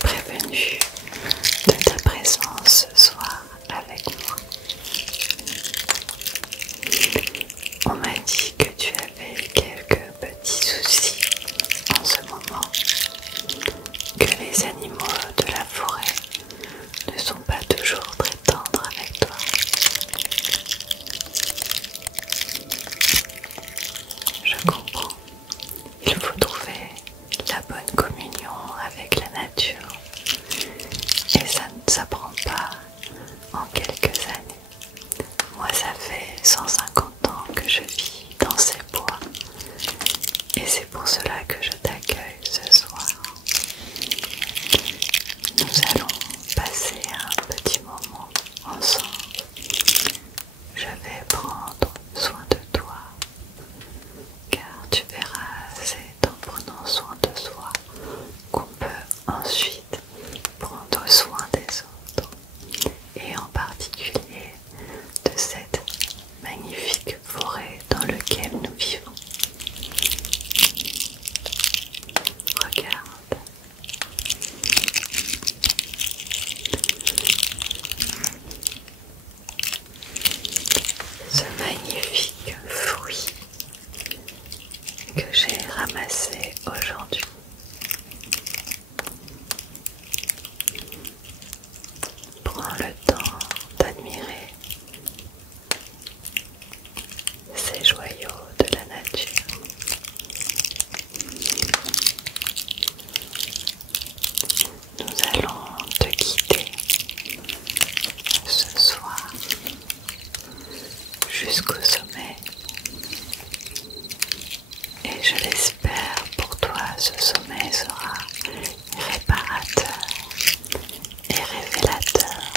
prévenu de ta présence ce soir avec moi. On m'a dit que tu avais quelques petits soucis en ce moment, que les animaux de la forêt ne sont pas toujours très tendres avec toi. Je comprends. Il faut trouver la bonne communion avec la nature et ça ne s'apprend pas en quelques années. Moi, ça fait 150 ans que je vis dans ces bois et c'est pour cela que je t'accueille ce soir. Nous allons passer un petit moment ensemble. Je vais prendre soin de toi, car tu verras, c'est en prenant soin de soi qu'on peut ensuite prendre soin des autres, et en particulier de cette magnifique forêt dans laquelle nous vivons. Regarde. Ce magnifique fruit que j'ai ramassé aujourd'hui. Prends le temps d'admirer ces joyaux de la nature. Nous allons te guider ce soir jusqu'au sommet. Et je l'espère pour toi, ce sommet sera réparateur et révélateur.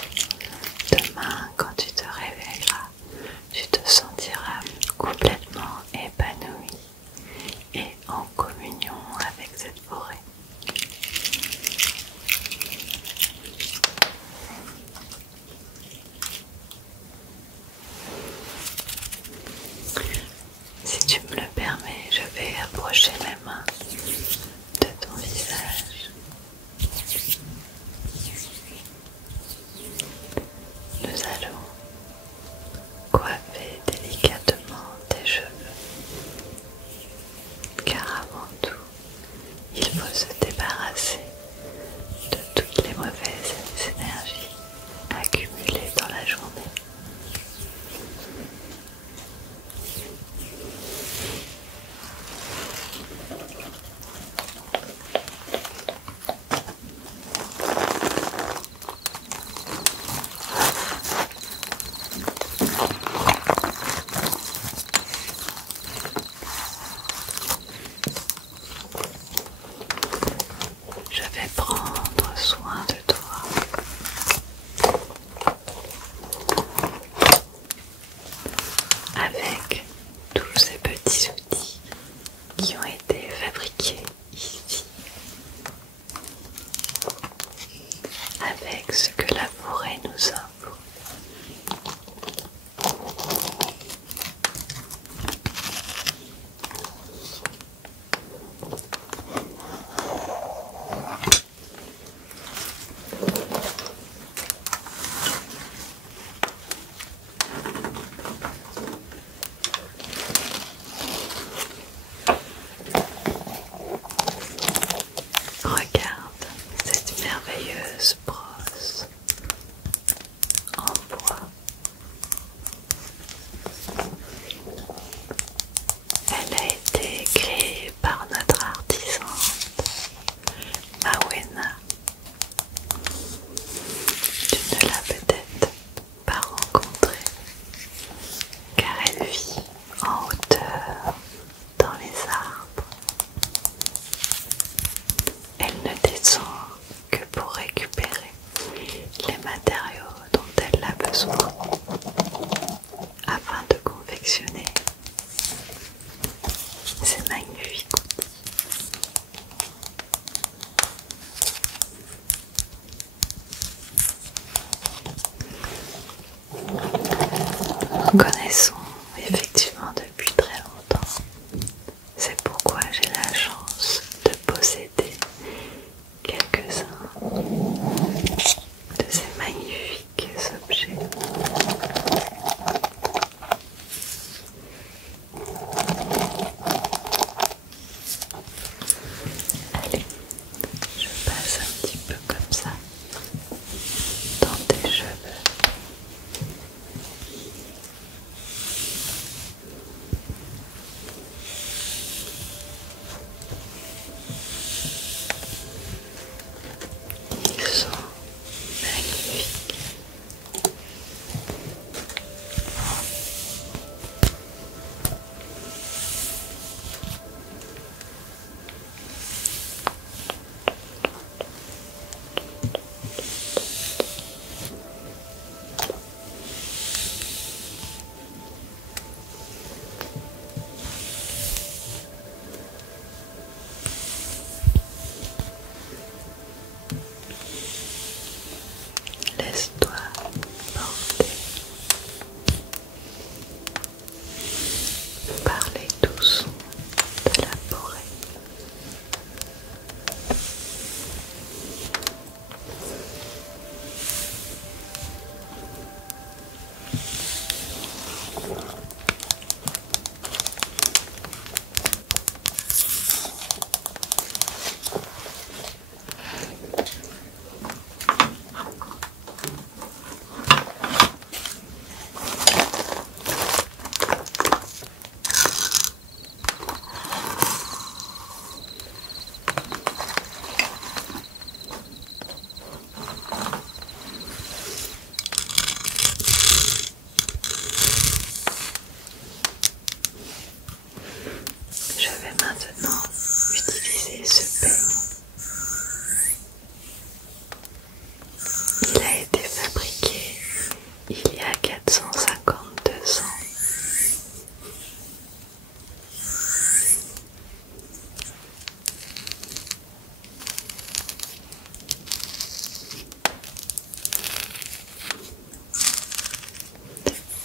Demain, quand tu te réveilleras, tu te sentiras complètement épanoui et en communion avec cette forêt. Si tu me le permets, je vais approcher mes mains de ton visage. Nous allons coiffer délicatement tes cheveux, car avant tout, il faut se débarrasser de toutes les mauvaises énergies accumulées dans la journée. Je vais prendre soin de toi avec tous ces petits outils qui ont été fabriqués ici, avec ce que la forêt nous offre. Regarde cette merveilleuse brosse en bois. Elle a été créée par notre artisane Mawena. Tu ne l'as peut-être pas rencontrée, car elle vit en hauteur dans les arbres. Elle ne descend que pour récupérer les matériaux dont elle a besoin afin de confectionner ces magnifiques outils. Nous connaissons effectivement depuis très longtemps. C'est pourquoi j'ai la chance de posséder quelques-uns il y a 452 ans.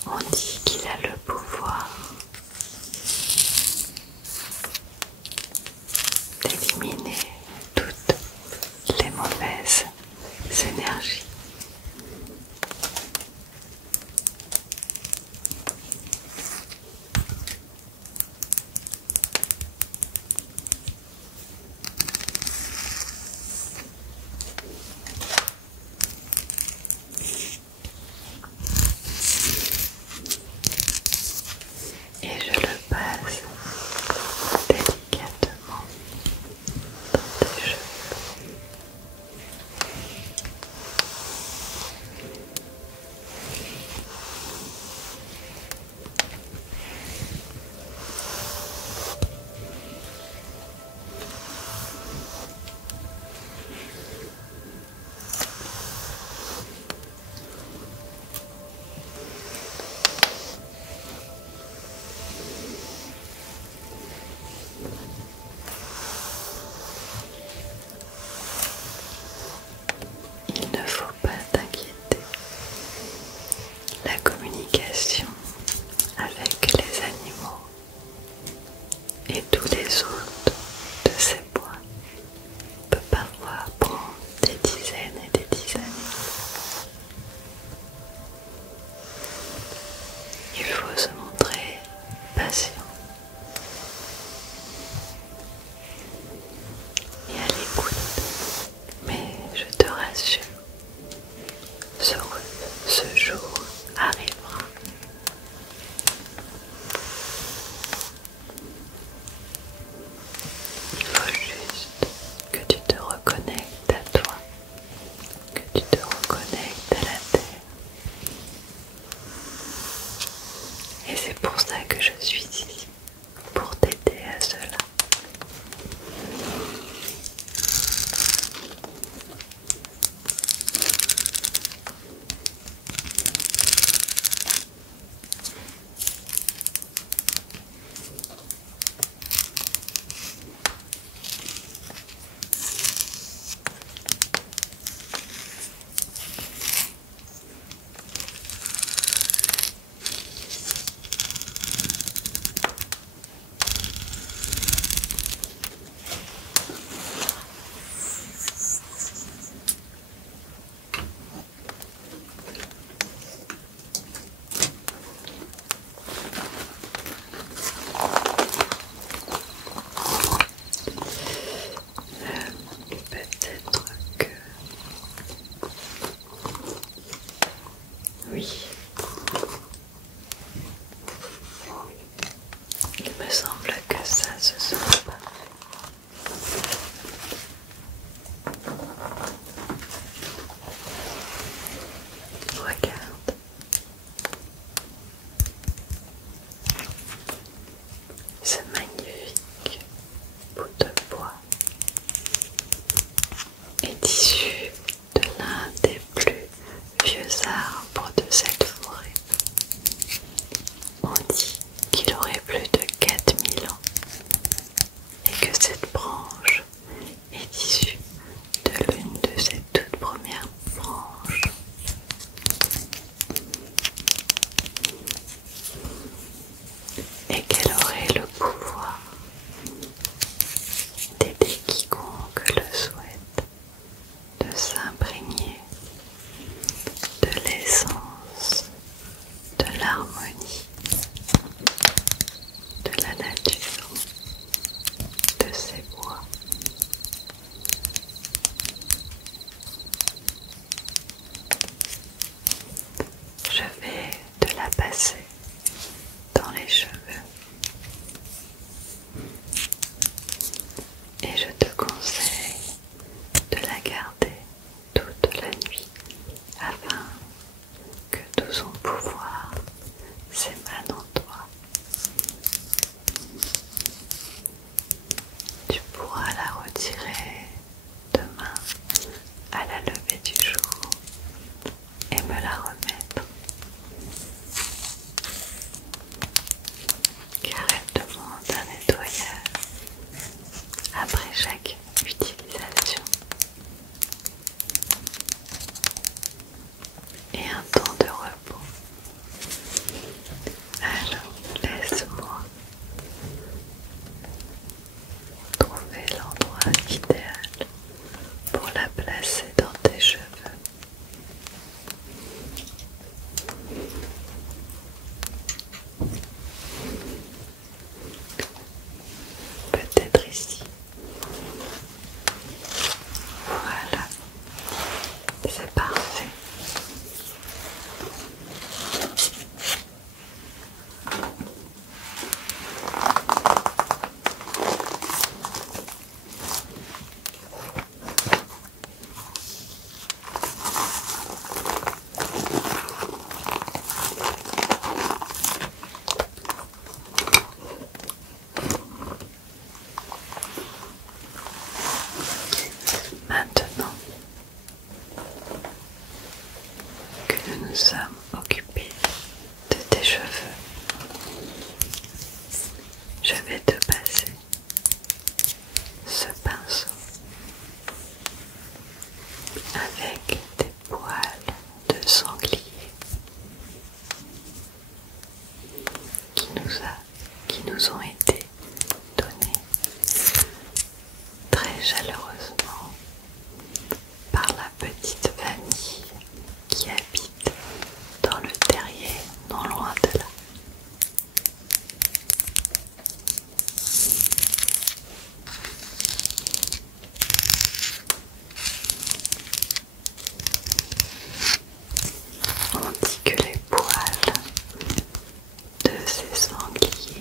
On dit qu'il a le pouvoir d'éliminer toutes les mauvaises énergies. Et je le passe délicatement dans tes cheveux. Il ne faut pas t'inquiéter. La communication avec les animaux et tous les autres de ces bois peut parfois prendre des dizaines et des dizaines. Il faut se montrer patient et à l'écoute. Mais je te rassure, ce jour arrivera. Il faut juste que tu te reconnectes à toi, que tu te reconnectes à la terre. Et c'est pour ça que je suis ici, pour t'aider à cela. Peut-être que oui, il me semble que ça se sent pas. Regarde, ce magnifique bout de bois est issu de l'un des plus vieux arbres de cette forêt. On dit qu'il aurait plus de 4000 ans et que cette branche est issue de l'une de ses toutes premières branches. Et qu'elle aurait le pouvoir d'aider quiconque le souhaite de s'imprégner de l'essence, de l'harmonie, de la nature, de ces bois. Je vais te la passer dans les cheveux et je te conseille de la garder toute C'est parfait. Maintenant que nous nous sommes occupés de tes cheveux, je vais te passer ce pinceau avec des poils de sanglier qui nous ont été donnés très chaleureusement par la petite famille qui habite dans le terrier non loin de là. On dit que les poils de ces sangliers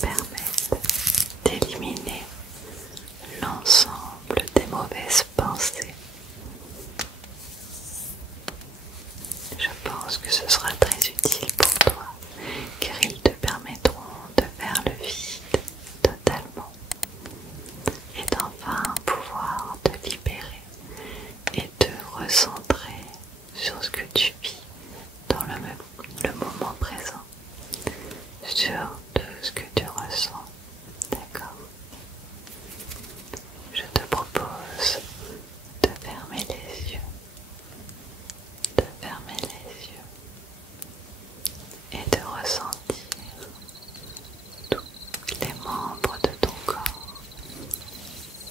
permettent d'éliminer l'ensemble des mauvaises pensées. Je pense que ce sera très utile pour toi car ils te permettront de faire le vide totalement et d'enfin pouvoir te libérer et te recentrer sur ce que tu vis dans le moment présent, sur tout ce que tu ressens. D'accord? Je te propose de fermer les yeux, de fermer les yeux et de ressentir tous les membres de ton corps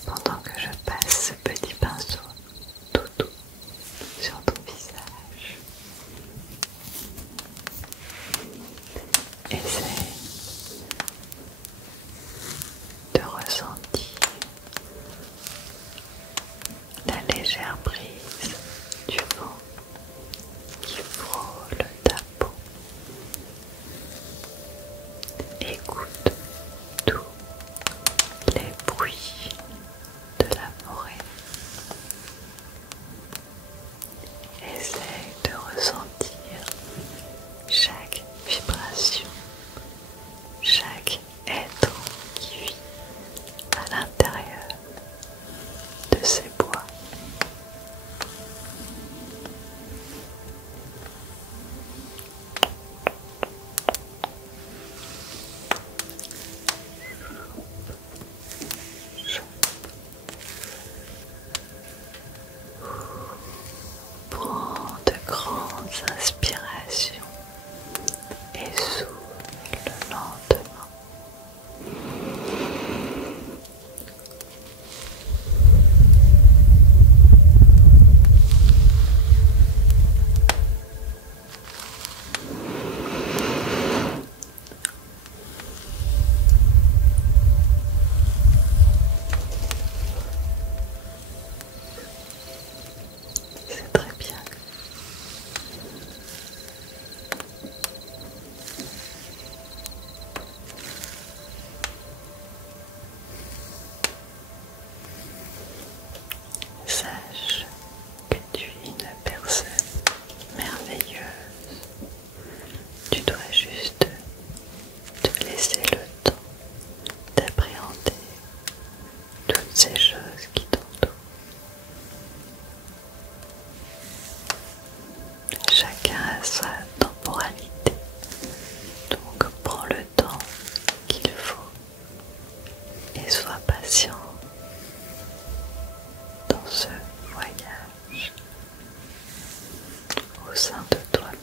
pendant que je passe ce petit pinceau tout doux sur ton visage. Essaye de ressentir la légère brise du vent qui frôle ta peau. Écoute tous les bruits de la forêt. Essaye de ressentir chaque vibration, chaque être qui vit à l'intérieur de ces bois. Prends de grandes inspirations et souffle lentement. C'est très bien. Sache que tu es une personne merveilleuse. Tu dois juste te laisser le temps d'appréhender toutes ces choses qui t'entourent. Chacun a sa temporalité, donc prends le temps qu'il faut et sois patient dans ce voyage au sein de toi-même.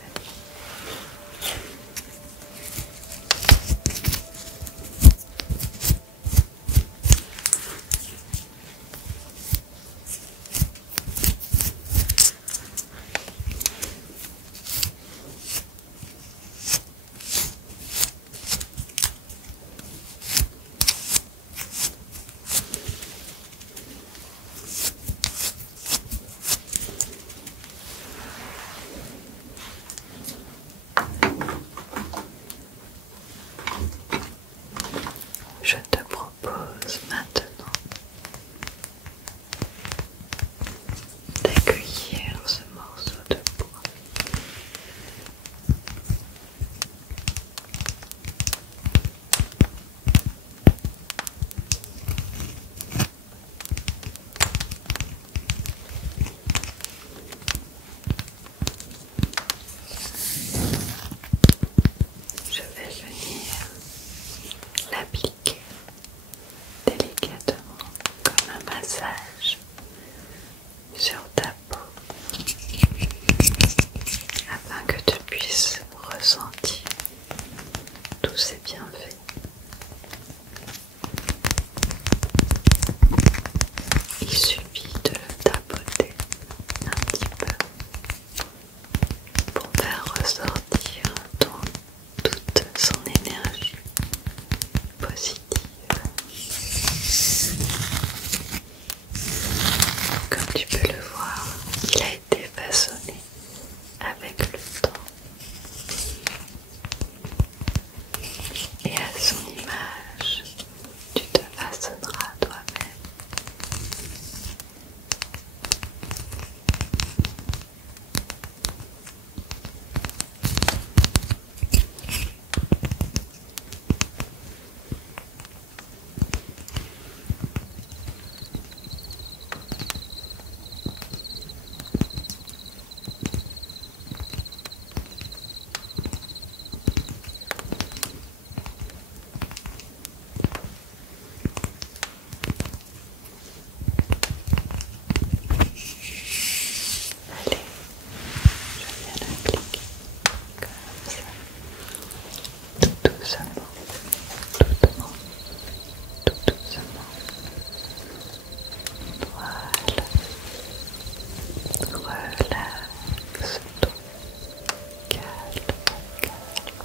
tu peux le voir, il a été façonné avec le temps. Et à son image, tu te façonneras toi-même. Allez, je viens l'appliquer comme ça, tout doucement, tout doucement, tout doucement. Voilà, relaxe-toi, calme, calme, calme,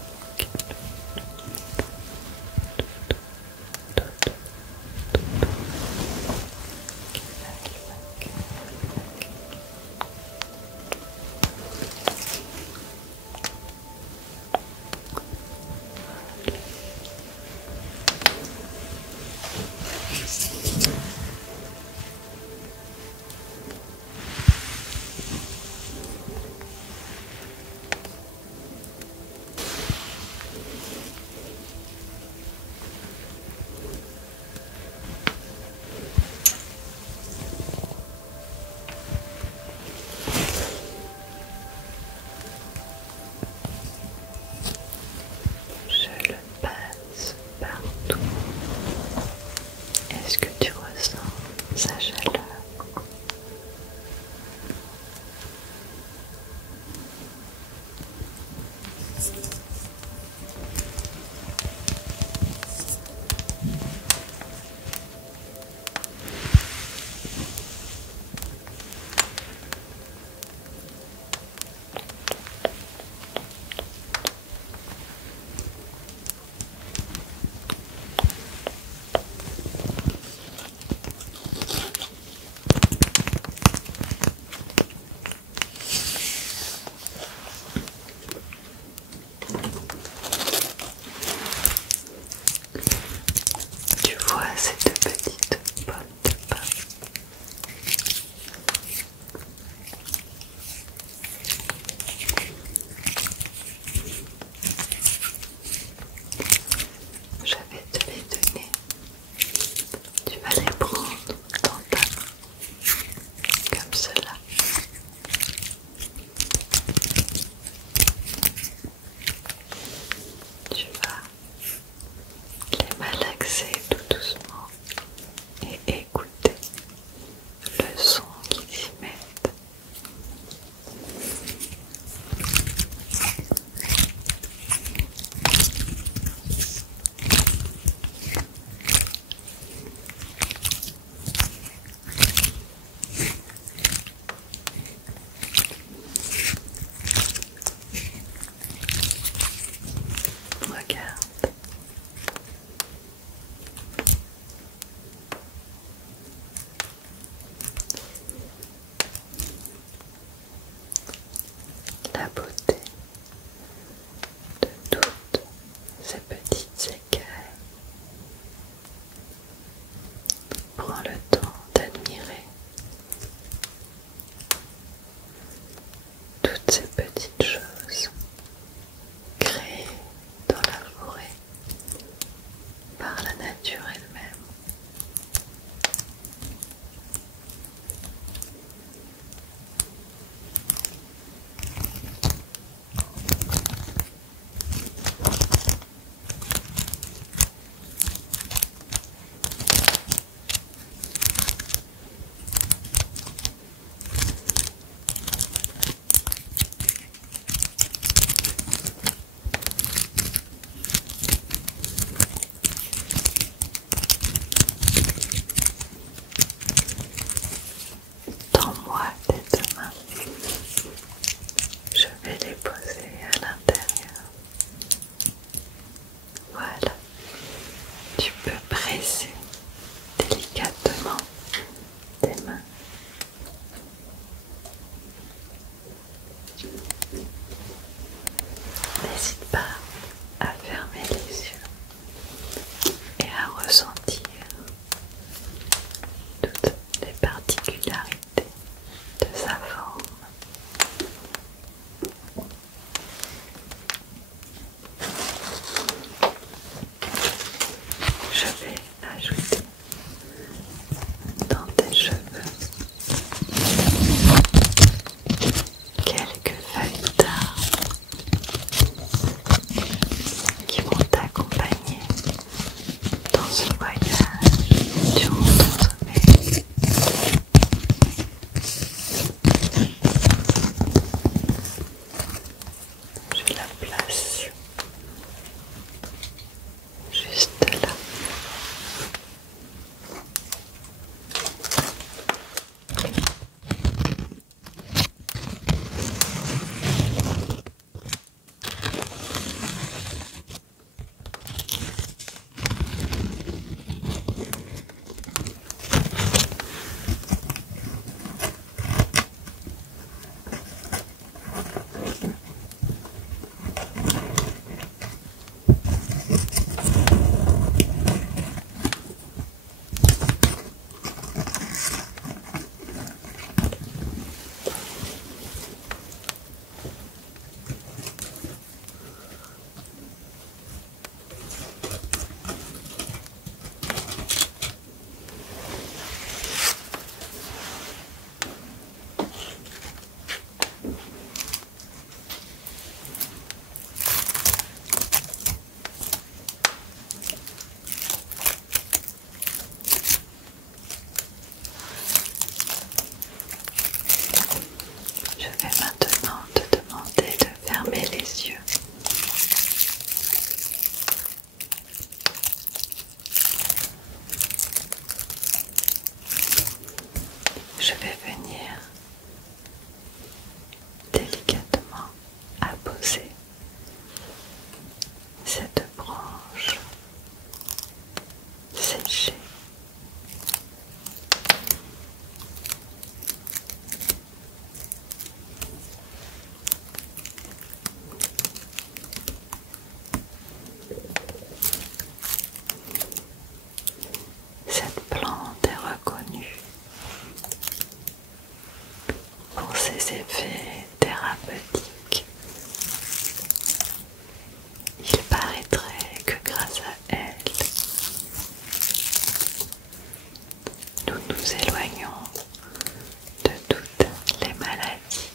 je le passe partout. Est-ce que tu ressens sa chaleur? Tu vois ces deux petites pommes de pain? Je vais te les donner. Tu vas les prendre dans ta main, comme cela. Tu vas les malaxer tout doucement et écouter le son qu'ils y mettent. Regarde. La beauté de toutes ces petites écailles. Prends le temps d'admirer toutes ces petites choses créées dans la forêt par la nature elle-même. je vais venir délicatement apposer cette branche séchée. Cette plante est reconnue pour ses effets thérapeutiques. Il paraîtrait que grâce à elle, nous nous éloignons de toutes les maladies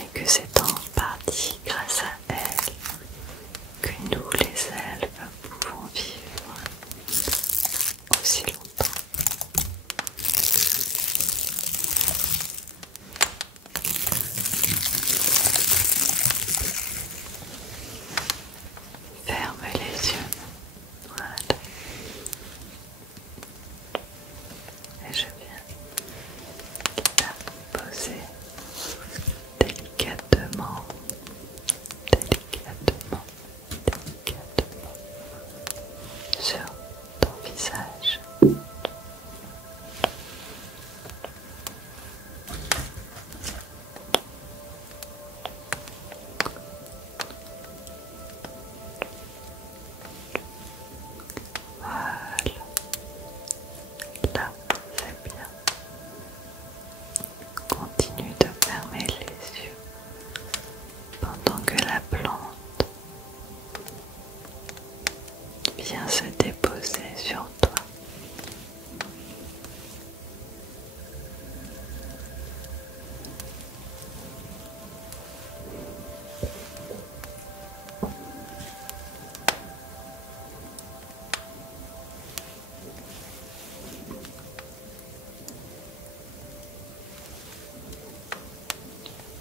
et que c'est en partie grâce à elle que nous les elfes pouvons vivre aussi longtemps. Ferme les yeux, voilà, et je viens la poser délicatement, délicatement, délicatement sur ton visage. Voilà, là c'est bien. Continue de fermer les yeux pendant que la plante vient se déposer sur toi.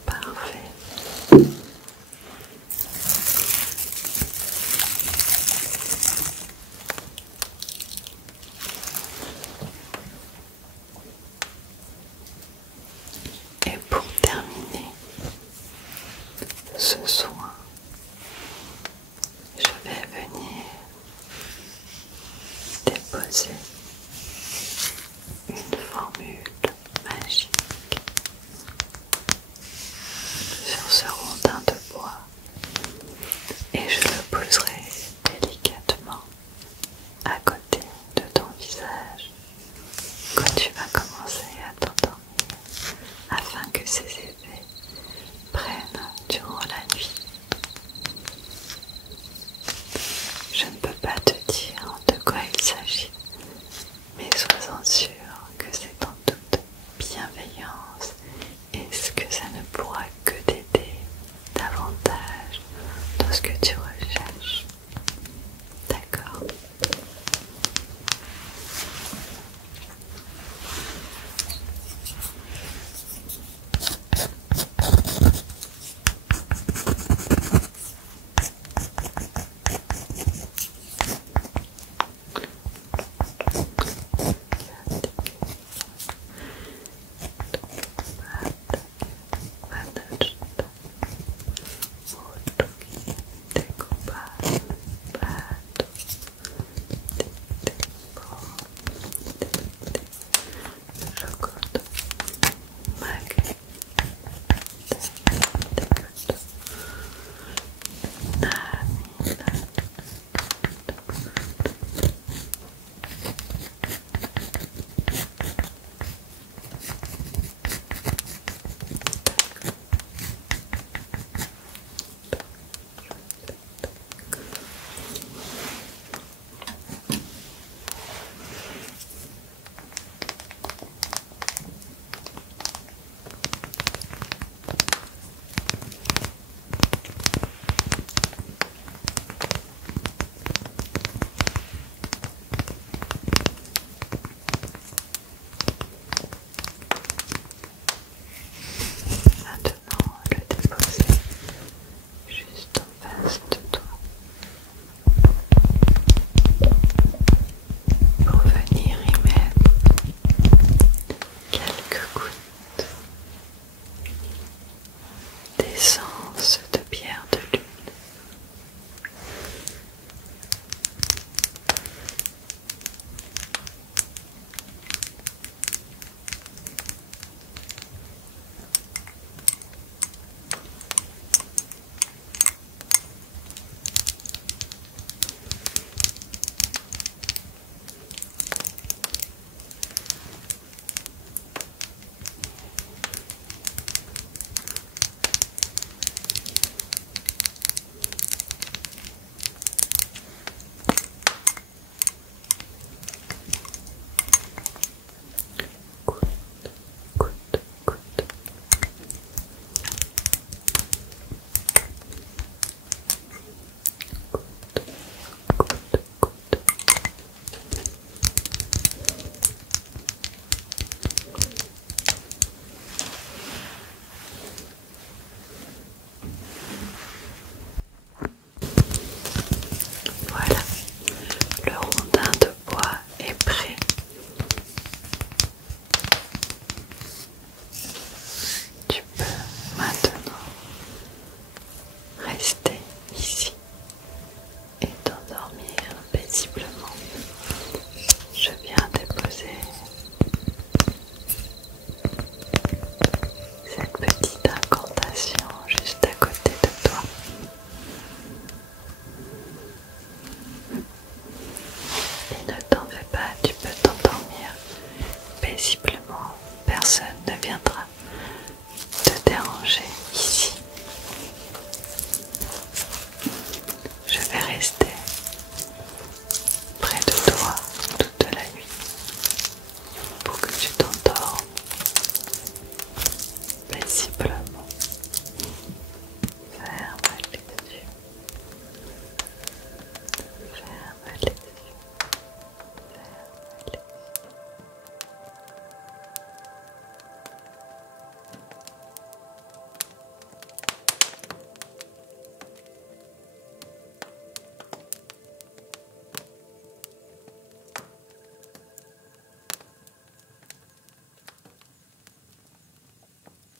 Parfait. Et pour terminer ce soin, je vais venir déposer